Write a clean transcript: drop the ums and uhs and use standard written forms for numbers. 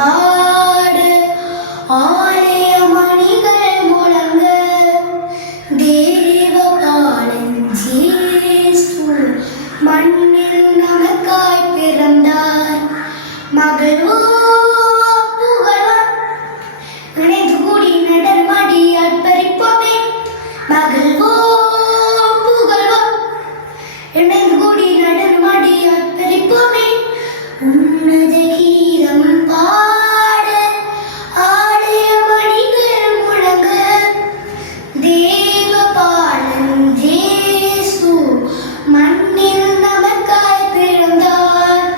பாடு ஆலய மணிகள் முழங்க தேவ பாலன் இயேசு மண்ணில் நமக்காய் பிறந்தார். மகளோ புகழார் இணைந்து கூடி நடனமாடி ஆர்ப்பரிப்போமே. மகளோ புகழ்வார் இணைந்து கூடி நடனமாடி ஆர்ப்பரிப்போமே. உன்னத கீதம் பாட ஆலய மணிகள் முழங்க தேவ பாலன் இயேசு மண்ணில் நமக்காய் பிறந்தார்.